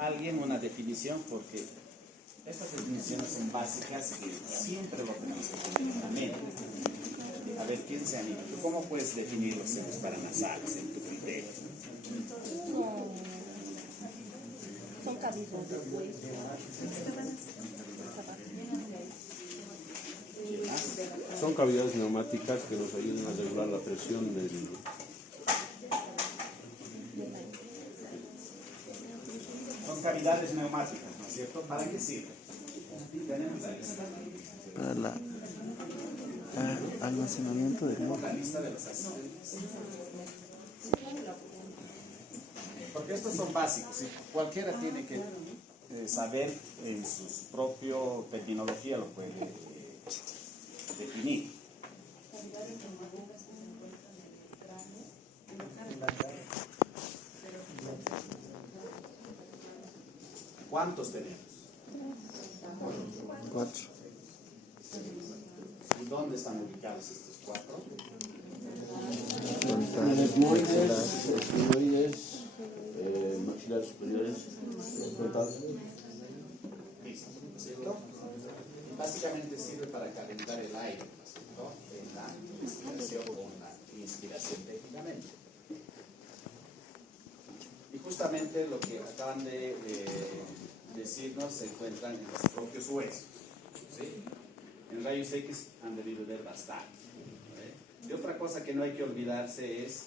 alguien una definición, porque estas definiciones son básicas y siempre lo tenemos que tener en la mente. A ver, ¿quién se anima? ¿Tú cómo puedes definir los senos paranasales en tu criterio? Son cavidades de hueso. Son cavidades neumáticas que nos ayudan a regular la presión del... Son cavidades neumáticas, ¿no es cierto? ¿Para qué sirven? Tenemos la lista. Para el almacenamiento de Tenemos la lista de los asistentes. Porque estos son básicos y cualquiera tiene que saber en su propia terminología lo puede definir. ¿Cuántos tenemos? 4. ¿Y dónde están ubicados estos 4? En etmoides, esfenoides, maxilares superiores, frontales. Listo, ¿no es cierto? Y básicamente sirve para calentar el aire, ¿no es cierto? En la inspiración o en la inspiración técnicamente. Y justamente lo que acaban de decirnos se encuentran en los propios huesos. ¿Sí? En rayos X han debido ver bastante. ¿Sí? Y otra cosa que no hay que olvidarse es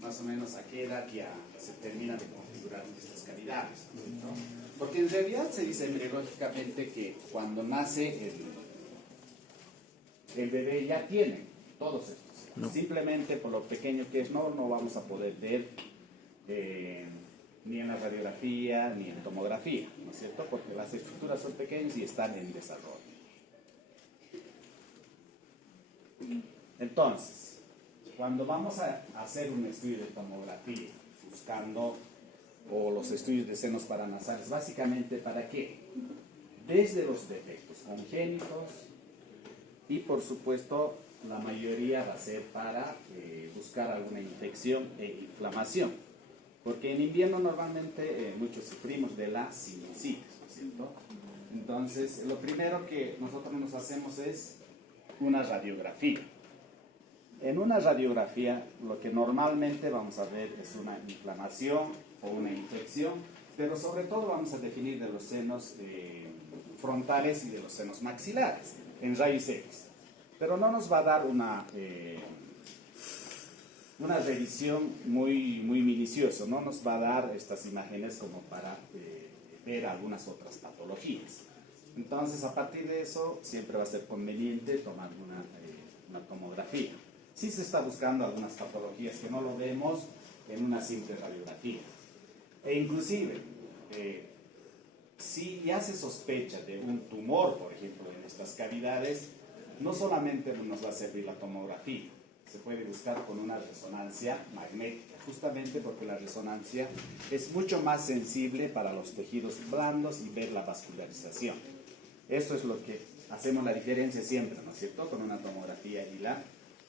más o menos a qué edad ya se termina de configurar estas cavidades, ¿no? Porque en realidad se dice embriológicamente que cuando nace el bebé ya tiene todos estos. No. Simplemente por lo pequeño que es, no vamos a poder ver ni en la radiografía ni en tomografía, ¿no es cierto? Porque las estructuras son pequeñas y están en desarrollo. Entonces, cuando vamos a hacer un estudio de tomografía, buscando, o los estudios de senos paranasales, básicamente ¿para qué? Desde los defectos congénitos y por supuesto la mayoría va a ser para buscar alguna infección e inflamación, porque en invierno normalmente muchos sufrimos de la sinusitis, ¿no es cierto? Entonces lo primero que nosotros nos hacemos es una radiografía. En una radiografía lo que normalmente vamos a ver es una inflamación o una infección, pero sobre todo vamos a definir de los senos frontales y de los senos maxilares en rayos X. Pero no nos va a dar una revisión muy minuciosa, no nos va a dar estas imágenes como para ver algunas otras patologías. Entonces, a partir de eso, siempre va a ser conveniente tomar una tomografía. Sí se está buscando algunas patologías que no lo vemos en una simple radiografía. E inclusive, si ya se sospecha de un tumor, por ejemplo, en estas cavidades, no solamente nos va a servir la tomografía, se puede buscar con una resonancia magnética, justamente porque la resonancia es mucho más sensible para los tejidos blandos y ver la vascularización. Esto es lo que hacemos la diferencia siempre, ¿no es cierto?, con una tomografía y la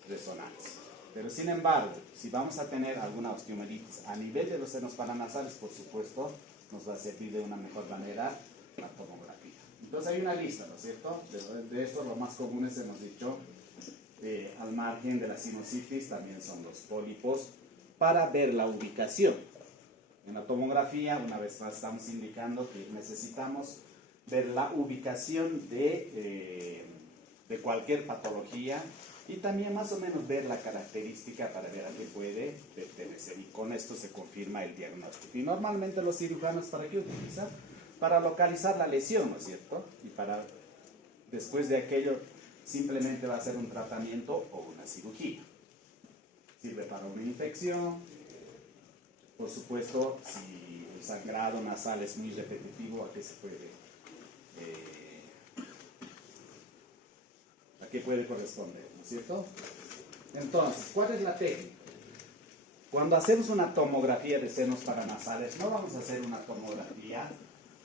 resonancia. Pero sin embargo, si vamos a tener alguna osteomelitis a nivel de los senos paranasales, por supuesto, nos va a servir de una mejor manera la tomografía. Entonces hay una lista, ¿no es cierto? De estos los más comunes hemos dicho, al margen de la sinusitis también son los pólipos, para ver la ubicación. En la tomografía, una vez más, estamos indicando que necesitamos ver la ubicación de cualquier patología y también más o menos ver la característica para ver a qué puede pertenecer, y con esto se confirma el diagnóstico. Y normalmente los cirujanos, ¿para qué utilizan? Para localizar la lesión, ¿no es cierto? Y para, después de aquello, simplemente va a ser un tratamiento o una cirugía. Sirve para una infección. Por supuesto, si el sangrado nasal es muy repetitivo, ¿a qué se puede? ¿A qué puede corresponder? ¿No es cierto? Entonces, ¿cuál es la técnica? Cuando hacemos una tomografía de senos paranasales, no vamos a hacer una tomografía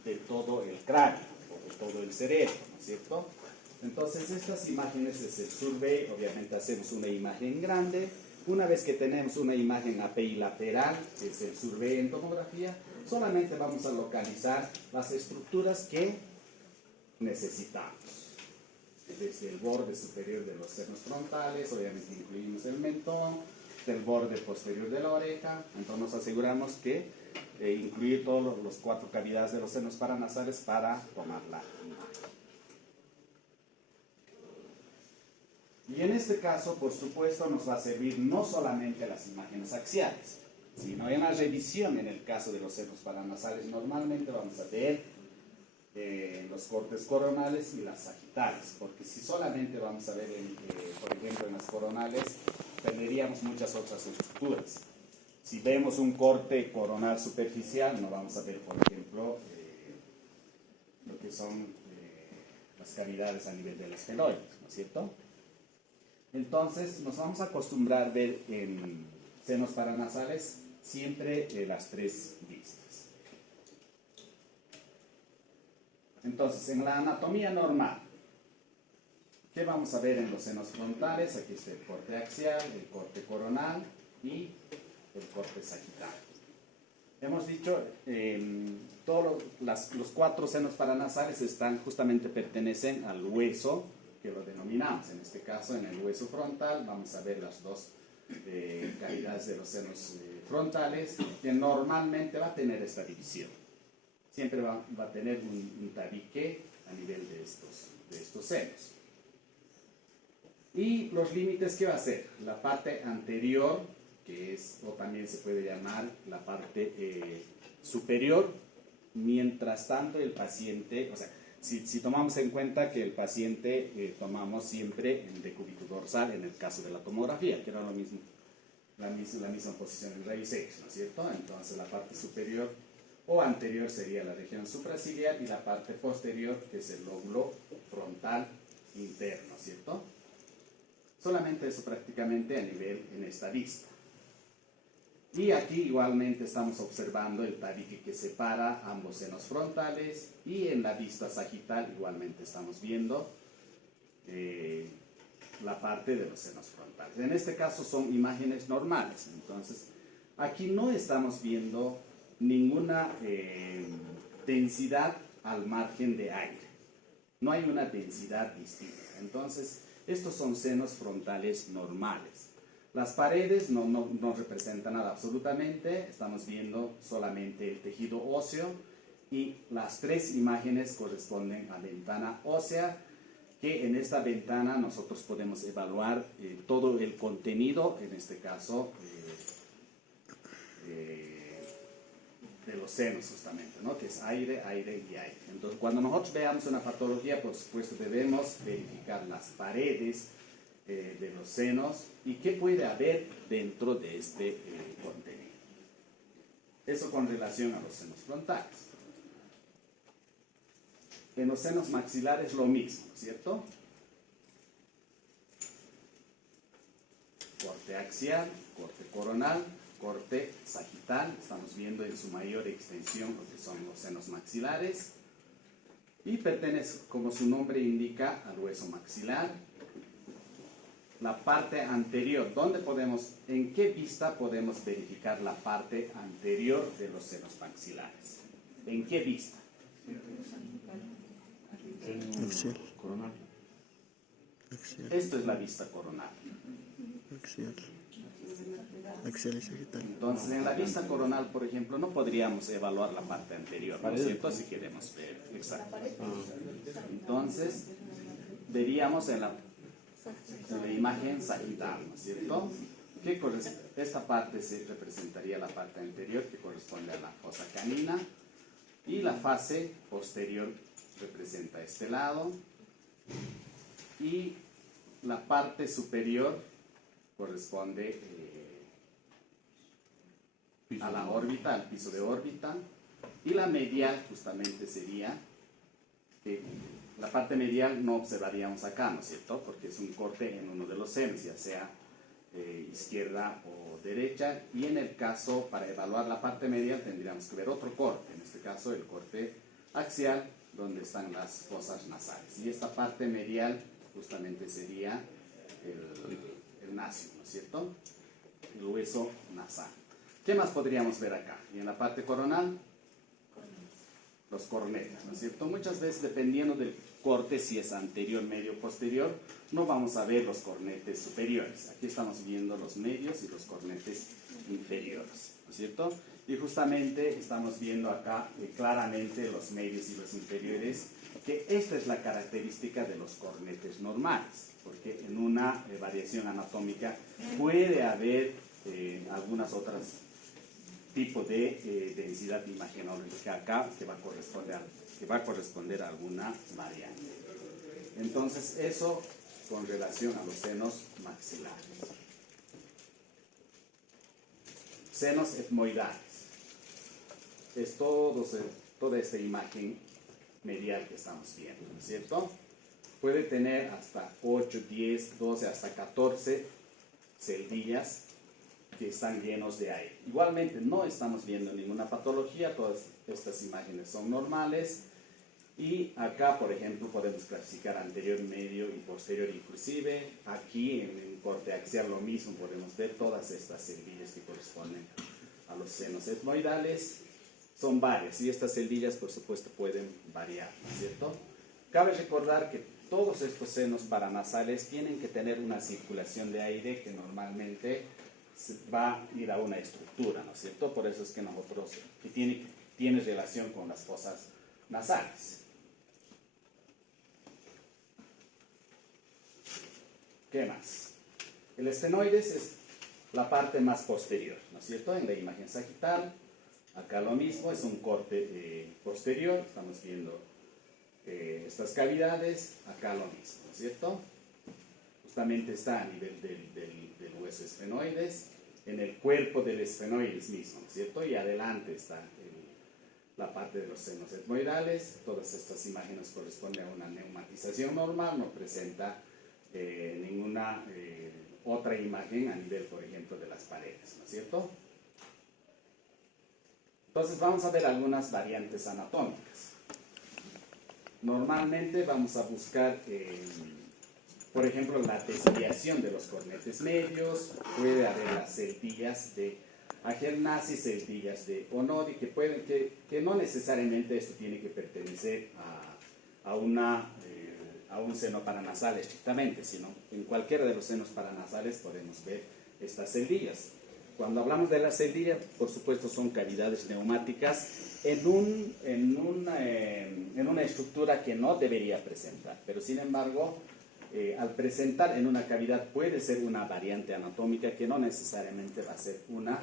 de todo el cráneo o de todo el cerebro, ¿no es cierto? Entonces, estas imágenes es el survey, obviamente hacemos una imagen grande. Una vez que tenemos una imagen apilateral, que es el survey en tomografía, Solamente vamos a localizar las estructuras que necesitamos. Desde el borde superior de los senos frontales, obviamente incluimos el mentón, del borde posterior de la oreja. Entonces nos aseguramos que incluir todas las 4 cavidades de los senos paranasales para tomar la imagen. Y en este caso, por supuesto, nos va a servir no solamente las imágenes axiales, sino en la revisión. En el caso de los senos paranasales, normalmente vamos a ver los cortes coronales y las sagitales, porque si solamente vamos a ver, por ejemplo, en las coronales, perderíamos muchas otras estructuras. Si vemos un corte coronal superficial, no vamos a ver, por ejemplo, lo que son las cavidades a nivel de los esfenoides, ¿no es cierto? Entonces, nos vamos a acostumbrar a ver en senos paranasales siempre las 3 vistas. Entonces, en la anatomía normal, ¿qué vamos a ver en los senos frontales? Aquí está el corte axial, el corte coronal y el corte sagital. Hemos dicho, todos los 4 senos paranasales pertenecen al hueso, que lo denominamos. En este caso, en el hueso frontal, vamos a ver las 2 cavidades de los senos frontales, que normalmente va a tener esta división. Siempre va a tener un tabique a nivel de estos senos. Y los límites, ¿qué va a ser? La parte anterior, que es, o también se puede llamar la parte superior, mientras tanto el paciente, o sea, si tomamos en cuenta que el paciente tomamos siempre en decúbito dorsal en el caso de la tomografía, que era lo mismo, la misma posición en raíz X, ¿no es cierto? Entonces la parte superior o anterior sería la región supraciliar y la parte posterior, que es el lóbulo frontal interno, ¿cierto? Solamente eso prácticamente a nivel en esta vista. Y aquí igualmente estamos observando el tabique que separa ambos senos frontales, y en la vista sagital igualmente estamos viendo la parte de los senos frontales. En este caso son imágenes normales, entonces aquí no estamos viendo ninguna densidad al margen de aire. No hay una densidad distinta. Entonces, estos son senos frontales normales. Las paredes no representan nada absolutamente. Estamos viendo solamente el tejido óseo, y las 3 imágenes corresponden a ventana ósea, que en esta ventana nosotros podemos evaluar todo el contenido, en este caso de los senos justamente, ¿no? Que es aire, aire y aire. Entonces, cuando nosotros veamos una patología, por supuesto debemos verificar las paredes de los senos y qué puede haber dentro de este contenido. Eso con relación a los senos frontales. En los senos maxilares lo mismo, ¿cierto? Corte axial, corte coronal, corte sagital. Estamos viendo en su mayor extensión lo que son los senos maxilares, y pertenece, como su nombre indica, al hueso maxilar. La parte anterior, ¿en qué vista podemos verificar la parte anterior de los senos maxilares? ¿En qué vista? Axial. Coronal. Axial. Esto es la vista coronal. Axial. Axial y sagital. Entonces, en la vista coronal, por ejemplo, no podríamos evaluar la parte anterior, ¿no es cierto? Si queremos ver, exacto. Entonces, veríamos en la imagen sagital, ¿no es cierto? Esta parte se representaría la parte anterior, que corresponde a la fosa canina, y la fase posterior representa este lado, y la parte superior corresponde a la órbita, al piso de órbita, y la medial justamente sería la parte medial. No observaríamos acá, ¿no es cierto? Porque es un corte en uno de los senos, ya sea izquierda o derecha, y en el caso, para evaluar la parte medial, tendríamos que ver otro corte, en este caso el corte axial, donde están las fosas nasales, y esta parte medial justamente sería el nacio, ¿no es cierto? El hueso nasal. ¿Qué más podríamos ver acá? Y en la parte coronal, los cornetes, ¿no es cierto? Muchas veces, dependiendo del corte, si es anterior, medio o posterior, no vamos a ver los cornetes superiores. Aquí estamos viendo los medios y los cornetes inferiores, ¿no es cierto? Y justamente estamos viendo acá claramente los medios y los inferiores, que esta es la característica de los cornetes normales, porque en una variación anatómica puede haber algunas otras tipos de densidad imagenológica acá que va a corresponder a alguna variante. Entonces, eso con relación a los senos maxilares. Senos etmoidales. Es toda esta imagen medial que estamos viendo, ¿no es cierto? Puede tener hasta 8, 10, 12, hasta 14 celdillas que están llenos de aire. Igualmente no estamos viendo ninguna patología, todas estas imágenes son normales. Y acá, por ejemplo, podemos clasificar anterior, medio y posterior inclusive. Aquí en el corte axial lo mismo, podemos ver todas estas celdillas que corresponden a los senos etmoidales. Son varias y estas celdillas, por supuesto, pueden variar, ¿no es cierto? Cabe recordar que todos estos senos paranasales tienen que tener una circulación de aire que normalmente va a ir a una estructura, ¿no es cierto? Por eso es que nosotros, que tiene relación con las fosas nasales. ¿Qué más? El esfenoides es la parte más posterior, ¿no es cierto? En la imagen sagital, acá lo mismo, es un corte posterior, estamos viendo estas cavidades, acá lo mismo, ¿no es cierto? Justamente está a nivel del hueso esfenoides, en el cuerpo del esfenoides mismo, ¿no es cierto? Y adelante está la parte de los senos etmoidales. Todas estas imágenes corresponden a una neumatización normal, no presenta ninguna otra imagen a nivel, por ejemplo, de las paredes, ¿no es cierto? Entonces vamos a ver algunas variantes anatómicas. Normalmente vamos a buscar, por ejemplo, la desviación de los cornetes medios. Puede haber las celdillas de Agernaci, celdillas de Onodi, que no necesariamente esto tiene que pertenecer a un seno paranasal estrictamente, sino en cualquiera de los senos paranasales podemos ver estas celdillas. Cuando hablamos de las celdillas, por supuesto, son cavidades neumáticas en una estructura que no debería presentar, pero sin embargo, al presentar en una cavidad puede ser una variante anatómica que no necesariamente va a ser una